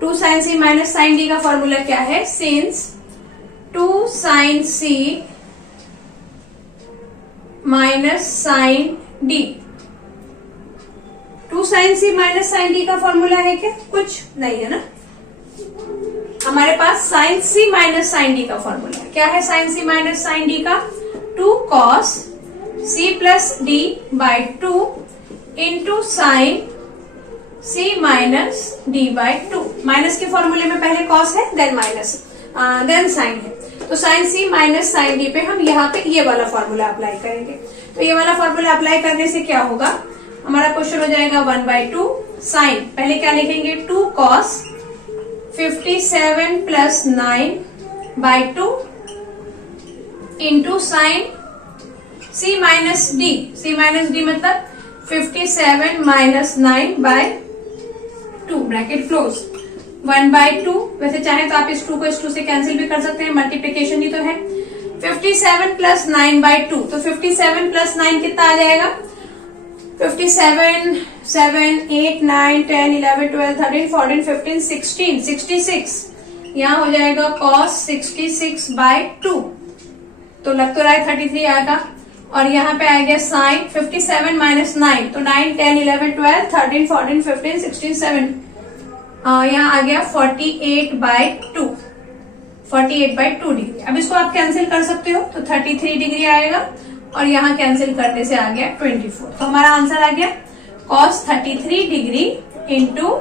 2 sine C minus sine D का फॉर्मूला क्या है, since 2 sine C minus sine D. 2 sine C minus sine D का formula है क्या, कुछ नहीं है ना, हमारे पास sign C minus sine D का फॉर्मूला है। क्या है sine C minus sine D का, 2 cos C plus D by 2 into sine C minus D by 2। Minus के फॉर्मूले में पहले कॉस है देन माइनस देन साइन है, तो sine C minus sine D पे हम यहाँ पे ये वाला फॉर्मूला अप्लाई करेंगे। तो ये वाला फॉर्मूला अप्लाई करने से क्या होगा, हमारा क्वेश्चन हो जाएगा 1/2 साइन, पहले क्या लिखेंगे 2 cos 57 plus 9/2 into sine C minus D, सी माइनस डी मतलब 57 माइनस 9/2 ब्रैकेट क्लोज, 1/2। वैसे चाहे तो आप इस 2 को इस 2 से कैंसिल भी कर सकते हैं, मल्टीप्लीकेशन ही तो है। 57 प्लस 9/2, तो 57 प्लस 9 कितना आ जाएगा, 57 7 8 9 10 11 12 13 14 15 16 66, यहाँ हो जाएगा cos 66/2, तो लग तो रहा है 33 आएगा। और यहाँ पे आ गया साइन 57 माइनस 9, तो 9 10 11 12 13 14 15 16 7, यहाँ आ गया 48/2, 48/2 डिग्री। अब इसको आप कैंसिल कर सकते हो, तो 33 डिग्री आएगा और यहाँ कैंसिल करने से आ गया 24, तो हमारा आंसर आ गया cos 33 degree into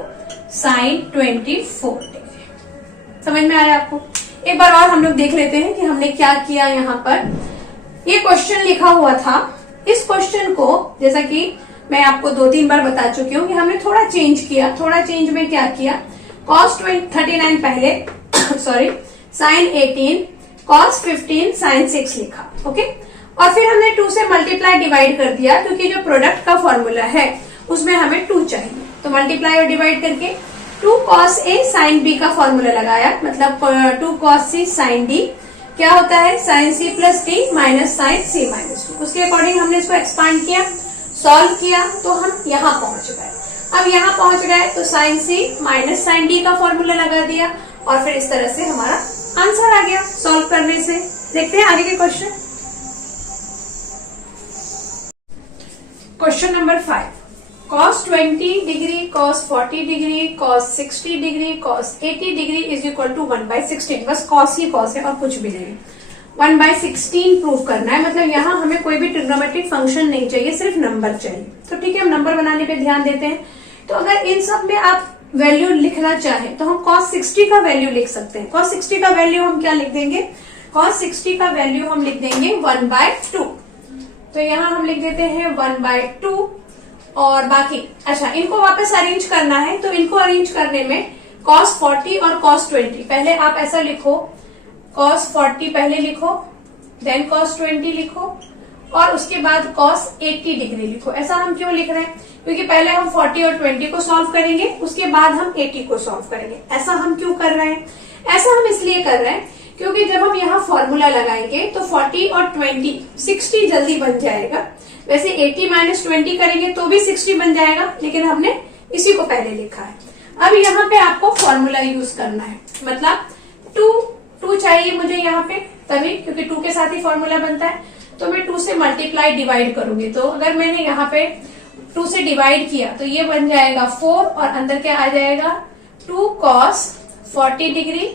sign 24 degree. समझ में आया आपको? एक बार और हम लोग देख लेते हैं कि हमने क्या किया। यहाँ पर ये क्वेश्चन लिखा हुआ था, इस क्वेश्चन को जैसा कि मैं आपको 2-3 बार बता चुकी हूँ कि हमने थोड़ा चेंज किया। थोड़ा चेंज में क्या किया, cos 39 पहले सॉरी साइन 18 cos 15 साइन 6 लिखा, ओके। और फिर हमने 2 से मल्टीप्लाई डिवाइड कर दिया, क्योंकि जो प्रोडक्ट का फॉर्मूला है उसमें हमें 2 चाहिए, तो मल्टीप्लाई और डिवाइड करके 2 cos a साइन b का फॉर्मूला लगाया, मतलब 2 cos c साइन d क्या होता है, sine c plus D minus sine c minus 2। उसके अकॉर्डिंग हमने इसको एक्सपांड किया, सॉल्व किया, तो हम यहाँ पहुंच गए। अब यहाँ पहुंच गए तो sine c minus sine d का फॉर्मूला लगा दिया और फिर इस तरह से हमारा आंसर आ गया सॉल्व करने से। देखते हैं आगे के question. Question number 5, cos 20 degree cos 40 degree cos 60 degree cos 80 degree is equal to 1/16। बस cos ही cos है और कुछ भी नहीं। 1/16 प्रूव करना है, मतलब यहाँ हमें कोई भी ट्रिग्नोमेट्रिक फंक्शन नहीं चाहिए, सिर्फ नंबर चाहिए। तो ठीक है, हम नंबर बनाने पे ध्यान देते हैं। तो अगर इन सब में आप वैल्यू लिखना चाहें तो हम cos 60 का वैल्यू लिख सकते हैं। cos 60 का वैल्यू हम क्या लिख देंगे, cos 60 का वैल्यू हम लिख देंगे 1/2। तो यहाँ हम लिख देते हैं 1/2 और बाकी अच्छा इनको वापस अरेंज करना है, तो इनको अरेंज करने में cos 40 और cos 20 पहले आप ऐसा लिखो, cos 40 पहले लिखो, देन cos 20 लिखो और उसके बाद cos 80 डिग्री लिखो। ऐसा हम क्यों लिख रहे हैं, क्योंकि पहले हम 40 और 20 को सॉल्व करेंगे, उसके बाद हम 80 को सॉल्व करेंगे। ऐसा हम क्यों कर रहे हैं, ऐसा हम इसलिए कर रहे हैं क्योंकि जब हम यहाँ फॉर्मूला लगाएंगे तो 40 और 20 60 जल्दी बन जाएगा। वैसे 80 माइनस 20 करेंगे तो भी 60 बन जाएगा, लेकिन हमने इसी को पहले लिखा है। अब यहाँ पे आपको फॉर्मूला यूज करना है, मतलब टू चाहिए मुझे यहाँ पे, तभी क्योंकि 2 के साथ ही फॉर्मूला बनता है, तो मैं 2 से मल्टीप्लाई डिवाइड करूंगी। तो अगर मैंने यहाँ पे 2 से डिवाइड किया तो ये बन जाएगा 4 और अंदर क्या आ जाएगा 2 cos 40 डिग्री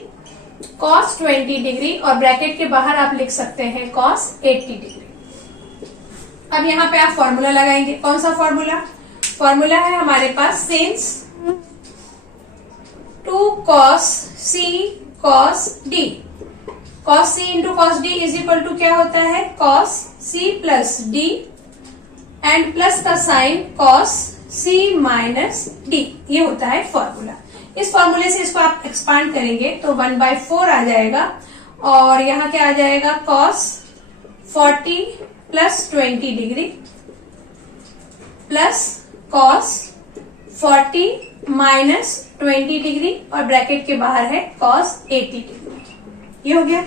cos 20 डिग्री और ब्रैकेट के बाहर आप लिख सकते हैं cos 80 डिग्री। अब यहाँ पे आप फॉर्मूला लगाएंगे। कौन सा फॉर्मूला? फॉर्मूला है हमारे पास since 2 cos c cos d, cos c into cos d is equal to क्या होता है cos c plus d and plus का sine cos c minus d, ये होता है फॉर्मूला। इस फॉर्मूले से इसको आप एक्सपांड करेंगे तो 1/4 आ जाएगा और यहाँ क्या आ जाएगा cos 40 plus 20 degree plus cos 40 minus 20 degree और ब्रैकेट के बाहर है cos 80 डिग्री। ये हो गया।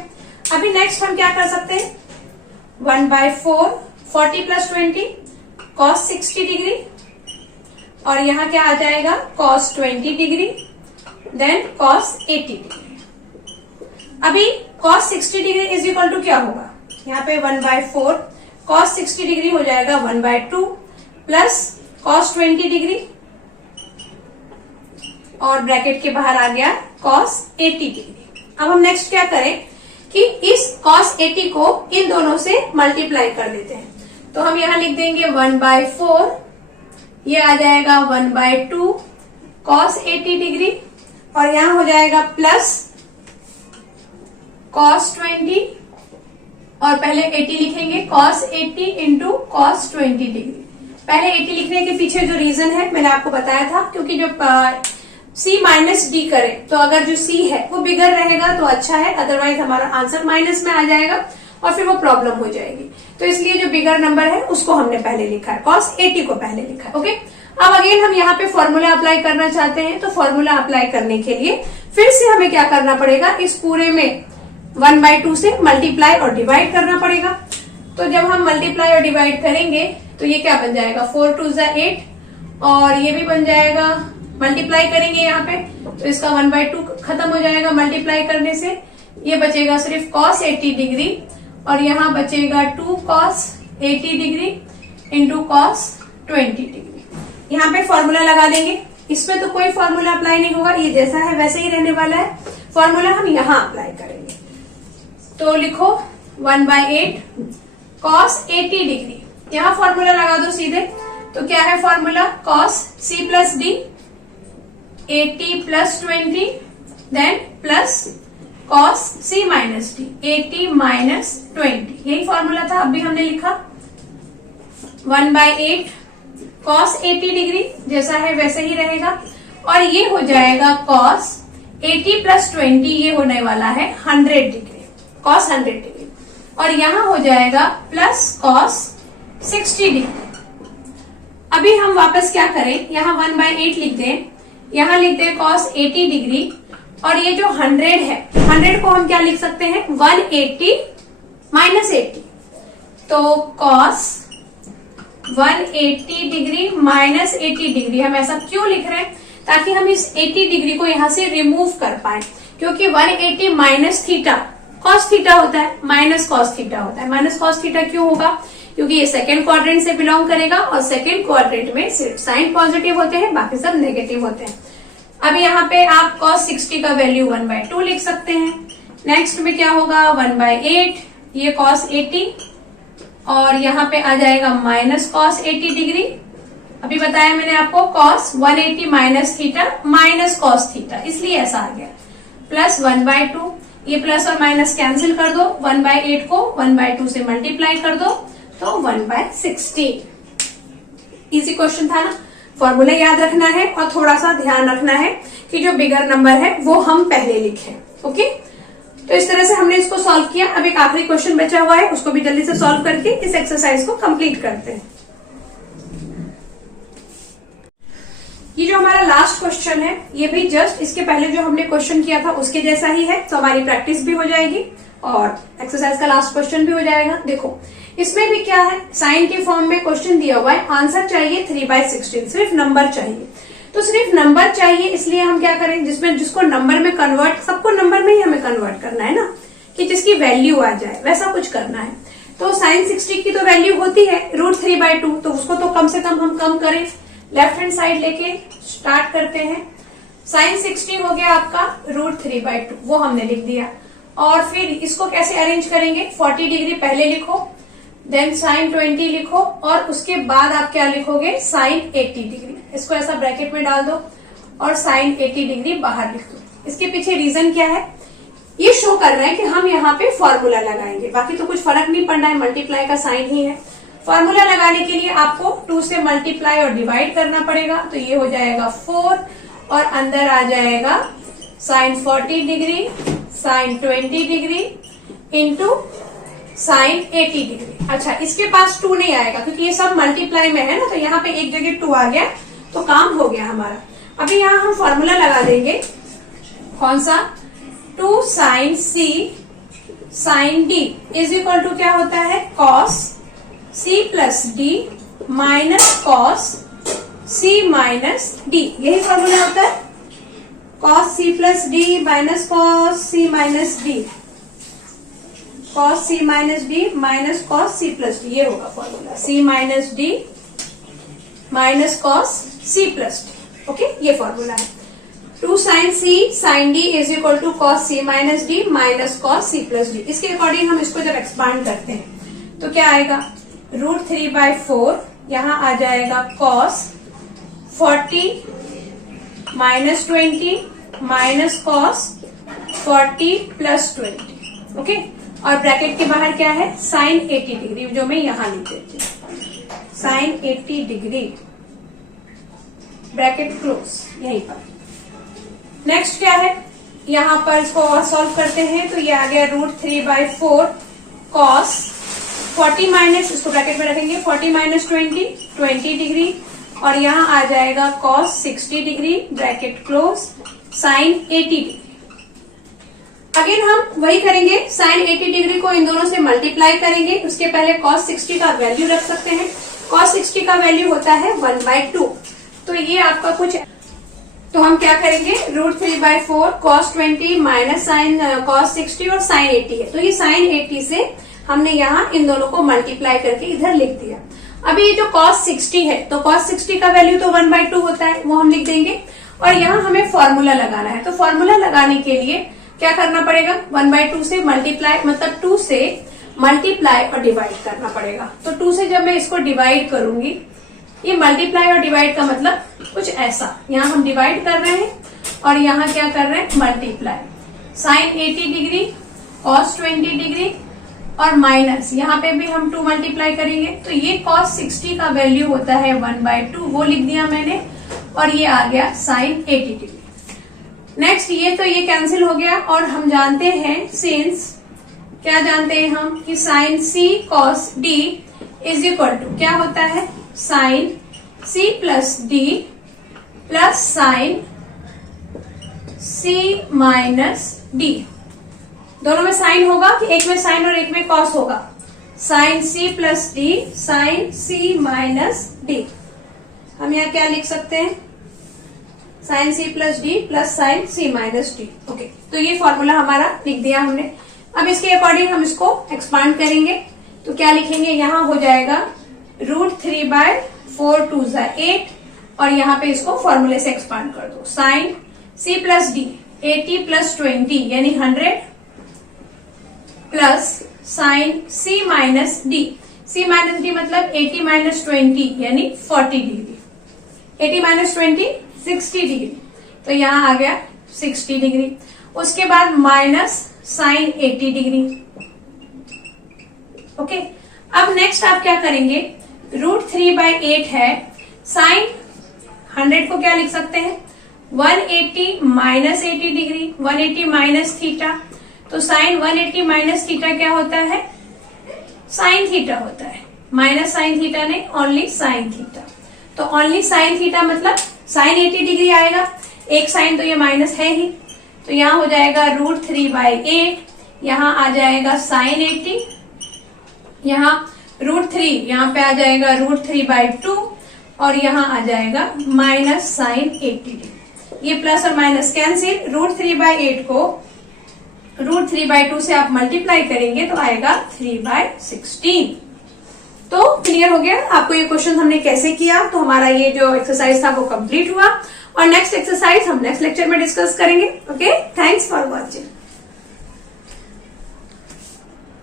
अभी नेक्स्ट हम क्या कर सकते हैं 1/4 40 प्लस 20 cos 60 डिग्री और यहाँ क्या आ जाएगा cos 20 degree then cos 80 degree. अभी cos 60 degree is equal to क्या होगा, यहाँ पे 1/4 cos 60 डिग्री हो जाएगा 1/2 प्लस cos 20 डिग्री और ब्रैकेट के बाहर आ गया cos 80 डिग्री। अब हम नेक्स्ट क्या करें कि इस cos 80 को इन दोनों से मल्टीप्लाई कर देते हैं। तो हम यहाँ लिख देंगे 1/4, ये आ जाएगा 1/2 cos 80 डिग्री और यहाँ हो जाएगा प्लस cos 20 और पहले 80 लिखेंगे cos 80 इंटू cos 20 डिग्री। पहले 80 लिखने के पीछे जो रीजन है मैंने आपको बताया था, क्योंकि जो c माइनस डी करें तो अगर जो c है वो बिगर रहेगा तो अच्छा है, अदरवाइज हमारा आंसर माइनस में आ जाएगा और फिर वो प्रॉब्लम हो जाएगी। तो इसलिए जो बिगर नंबर है उसको हमने पहले लिखा है, cos 80 को पहले लिखा है। ओके, अब अगेन हम यहाँ पे फॉर्मूला अप्लाई करना चाहते हैं, तो फॉर्मूला अप्लाई करने के लिए फिर से हमें क्या करना पड़ेगा, इस पूरे में 1/2 से मल्टीप्लाई और डिवाइड करना पड़ेगा। तो जब हम मल्टीप्लाई और डिवाइड करेंगे तो ये क्या बन जाएगा 4 2 8 और ये भी बन जाएगा, मल्टीप्लाई करेंगे यहाँ पे तो इसका 1/2 खत्म हो जाएगा मल्टीप्लाई करने से, ये बचेगा सिर्फ cos 80 डिग्री और यहाँ बचेगा 2 cos 80 degree into cos 20 degree. यहाँ पे फॉर्मूला लगा देंगे, इसमें तो कोई फॉर्मूला अप्लाई नहीं होगा, ये जैसा है वैसे ही रहने वाला है। फॉर्मूला हम यहाँ अप्लाई करेंगे, तो लिखो 1/8 cos 80 डिग्री, यहाँ फॉर्मूला लगा दो सीधे। तो क्या है formula cos c plus D 80 plus 20 then plus cos c minus D 80 minus 20, यही फॉर्मूला था, अब भी हमने लिखा 1/8 cos 80 डिग्री जैसा है वैसे ही रहेगा और ये हो जाएगा cos 80 प्लस 20, ये होने वाला है 100 डिग्री cos 100 डिग्री और यहाँ हो जाएगा प्लस cos 60 डिग्री। अभी हम वापस क्या करें, यहाँ 1/8 लिख दें, यहाँ लिख दें cos 80 डिग्री और ये जो 100 है 100 को हम क्या लिख सकते हैं 180 माइनस 80, तो cos 180 डिग्री माइनस 80 डिग्री। हम ऐसा क्यों लिख रहे हैं, ताकि हम इस 80 डिग्री को यहाँ से रिमूव कर पाए, क्योंकि 180 माइनस थीटा cos थीटा होता है, माइनस cos थीटा होता है। माइनस cos थीटा क्यों होगा, क्योंकि ये सेकेंड क्वाड्रेंट से बिलोंग करेगा और सेकेंड क्वाड्रेंट में सिर्फ साइन पॉजिटिव होते हैं, बाकी सब नेगेटिव होते हैं। अब यहाँ पे आप cos 60 का वैल्यू 1/2 लिख सकते हैं। नेक्स्ट में क्या होगा 1/8, ये cos 80 और यहाँ पे आ जाएगा माइनस cos 80 डिग्री। अभी बताया मैंने आपको cos 180 minus theta minus cos theta, इसलिए ऐसा आ गया, प्लस 1/2, ये प्लस और माइनस कैंसिल कर दो, 1/8 को 1/2 से मल्टीप्लाई कर दो तो 1/16। इजी क्वेश्चन था ना, फॉर्मूला याद रखना है और थोड़ा सा ध्यान रखना है कि जो बिगर नंबर है वो हम पहले लिखें। ओके, तो इस तरह से हमने इसको सॉल्व किया। अब एक आखिरी क्वेश्चन बचा हुआ है, उसको भी जल्दी से सॉल्व करके इस एक्सरसाइज को कंप्लीट करते हैं। ये जो हमारा लास्ट क्वेश्चन है ये भी जस्ट इसके पहले जो हमने क्वेश्चन किया था उसके जैसा ही है, तो हमारी प्रैक्टिस भी हो जाएगी और एक्सरसाइज का लास्ट क्वेश्चन भी हो जाएगा। देखो इसमें भी क्या है, साइन के फॉर्म में क्वेश्चन दिया हुआ है, आंसर चाहिए 3/16, सिर्फ नंबर चाहिए। तो सिर्फ नंबर चाहिए, इसलिए हम क्या करें, जिसको नंबर में कन्वर्ट, सबको नंबर में ही हमें कन्वर्ट करना है ना, कि जिसकी वैल्यू आ जाए, वैसा कुछ करना है। तो साइन 60 की तो वैल्यू होती है √3/2, तो उसको तो कम से कम हम कम करें। लेफ्ट हैंड साइड लेके स्टार्ट करते हैं। साइन 60 हो गया आपका √3/2, वो हमने लिख दिया। और फिर इसको कैसे अरेंज करेंगे, 40 डिग्री पहले लिखो, देन साइन 20 लिखो, और उसके बाद आप क्या लिखोगे, साइन 80 डिग्री। इसको ऐसा ब्रैकेट में डाल दो और साइन 80 डिग्री बाहर लिख दो। इसके पीछे रीजन क्या है, ये शो कर रहा है कि हम यहाँ पे फॉर्मूला लगाएंगे, बाकी तो कुछ फर्क नहीं पड़ना है, मल्टीप्लाई का साइन ही है। फॉर्मूला लगाने के लिए आपको 2 से मल्टीप्लाई और डिवाइड करना पड़ेगा, तो ये हो जाएगा 4 और अंदर आ जाएगा sine 40 degree, sine 20 degree into sine 80 degree. अच्छा, इसके पास 2 नहीं आएगा क्योंकि ये सब मल्टीप्लाई में है ना, तो यहाँ पे एक जगह 2 आ गया, तो काम हो गया हमारा। अभी यहाँ हम फॉर्मूला लगा देंगे, कौन सा, 2 sine C sine D is equal to क्या होता है, cos C plus D minus cos C minus D, यही फॉर्मूला होता है, cos C plus D minus cos C minus D, cos C minus D minus cos C plus D, ये होगा formula, C minus D minus cos C plus D। Okay, ये formula है। 2 sine C sine D is equal to cos C minus D minus cos C plus D। इसके according हम इसको जब expand करते हैं तो क्या आएगा, √3/4, यहाँ आ जाएगा cos 40 minus 20 minus cos 40 plus 20। Okay, और ब्रैकेट के बाहर क्या है, साइन 80 डिग्री, जो मैं यहां लिख देती हूँ, साइन 80 डिग्री, ब्रैकेट क्लोज यहीं पर। नेक्स्ट क्या है, यहाँ पर इसको और सॉल्व करते हैं, तो ये आ गया √3/4 कॉस 40 माइनस, इसको ब्रैकेट में रखेंगे, 40 माइनस 20 डिग्री, और यहाँ आ जाएगा cos 60 degree, bracket close, sine 80 degree. Again हम वही करेंगे, साइन 80 डिग्री को इन दोनों से मल्टीप्लाई करेंगे। उसके पहले cos 60 का वैल्यू रख सकते हैं। cos 60 का वैल्यू होता है 1/2, तो ये आपका कुछ, तो हम क्या करेंगे, √3/4 cos 20 माइनस साइन cos 60 और साइन 80 है, तो ये साइन 80 से हमने यहाँ इन दोनों को मल्टीप्लाई करके इधर लिख दिया। अभी ये जो cos 60 है, तो cos 60 का वैल्यू तो 1/2 होता है, वो हम लिख देंगे, और यहाँ हमें फॉर्मूला लगाना है। तो फॉर्मूला लगाने के लिए क्या करना पड़ेगा, 1/2 से मल्टीप्लाई, मतलब 2 से मल्टीप्लाई और डिवाइड करना पड़ेगा। तो 2 से जब मैं इसको डिवाइड करूंगी, ये मल्टीप्लाई और डिवाइड का मतलब कुछ ऐसा, यहाँ हम डिवाइड कर रहे हैं और यहाँ क्या कर रहे हैं, multiply, sine 80 degree cos 20 degree और माइनस, यहाँ पे भी हम 2 मल्टीप्लाई करेंगे, तो ये cos 60 का वैल्यू होता है 1/2, वो लिख दिया मैंने, और ये आ गया साइन 80 डिग्री। नेक्स्ट, ये तो ये कैंसिल हो गया, और हम जानते हैं सिंस, क्या जानते हैं हम, कि sine C cos D is equal to क्या होता है, sine C plus D plus sine C minus D। दोनों में साइन होगा कि एक में साइन और एक में कॉस होगा, sine C plus D sine C minus D। हम यहाँ क्या लिख सकते हैं, sine C plus D plus sine C minus D। Okay, तो ये फॉर्मूला हमारा लिख दिया हमने। अब इसके अकॉर्डिंग हम इसको एक्सपांड करेंगे, तो क्या लिखेंगे, यहाँ हो जाएगा √3/4 2 8, और यहाँ पे इसको फॉर्मूले से एक्सपांड कर दो, sine C plus D 80 plus 20 यानी 100 plus sine C minus D, C minus D मतलब 80 माइनस 20 यानी 40 डिग्री, 80 माइनस 20 60 डिग्री, तो यहाँ आ गया 60 डिग्री। उसके बाद माइनस साइन 80 डिग्री। ओके, अब नेक्स्ट आप क्या करेंगे, √3/8 है, साइन 100 को क्या लिख सकते हैं, 180 माइनस 80 डिग्री, 180 माइनस थीटा, तो साइन 180 माइनस थीटा क्या होता है, साइन थीटा होता है, माइनस साइन थीटा नहीं, ओनली साइन थीटा। तो ओनली साइन थीटा मतलब साइन 80 डिग्री आएगा, एक साइन तो ये माइनस है ही, तो यहाँ हो जाएगा √3/8, यहाँ आ जाएगा साइन 80, यहाँ √3, यहाँ पे आ जाएगा √3/2, और यहाँ आ जाएगा माइनस साइन 80 ये प्लस और माइनस कैंसिल। √3/8 को √3/2 से आप मल्टीप्लाई करेंगे तो आएगा 3/16। तो क्लियर हो गया आपको ये क्वेश्चन हमने कैसे किया। तो हमारा ये जो एक्सरसाइज था वो कंप्लीट हुआ और नेक्स्ट एक्सरसाइज हम नेक्स्ट लेक्चर में डिस्कस करेंगे। Okay, thanks for watching.